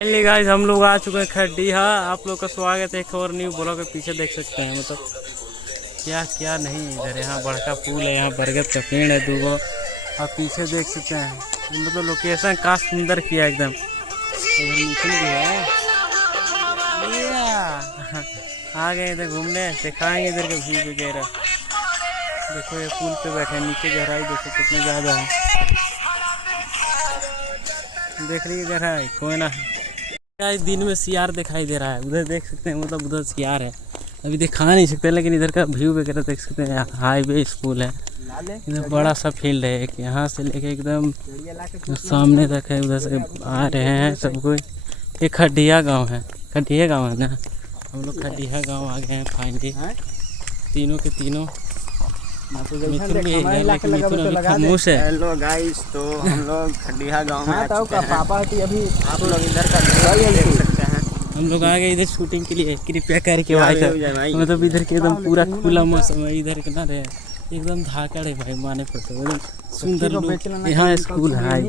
Finally guys हम लोग आ चुके हैं खड्डीहा। आप लोग का स्वागत है एक और न्यू ब्लॉग के पीछे। देख सकते हैं मतलब क्या क्या नहीं इधर। यहाँ बड़का पुल है, यहाँ बरगद का पेड़ है दूगो। आप पीछे देख सकते हैं मतलब लोकेशन का सुंदर किया एकदम। इधर मीटिंग भी है। आ गए इधर घूमने, दिखाएंगे इधर का व्यू वगैरह। देखो ये पुल पे बैठे, नीचे गहराई देखो कितना ज़्यादा है। देख रही गहराई कोई ना। आज दिन में सियार दिखाई दे रहा है, उधर देख सकते हैं मतलब उधर सियार है। अभी दिखा नहीं सकते लेकिन इधर का व्यू वगैरह देख सकते हैं। हाईवे स्कूल है, इधर बड़ा सा फील्ड है एक, यहाँ से लेके एकदम सामने तक है। उधर से आ रहे हैं सब कोई। ये खड्डीहा गांव है, खड्डीहा गांव है ना। हम लोग खड्डीहा गांव आ गए हैं फाइनली। तीनों के तीनों मिथुन भी है लेकिन मिथुन अभी खामोश है। हेलो गाइस, तो हम लोग खड्डीहा गांव में आ चुके हैं। अभी आप लोग इधर का देख सकते हैं। हम लोग आ गए इधर शूटिंग के लिए, कृपया करके भाई। मतलब इधर के एकदम पूरा खुला मौसम है। इधर कितना रहे एकदम धाकड़ है भाई, माने पड़ता है एकदम सुंदर। यहाँ स्कूल है।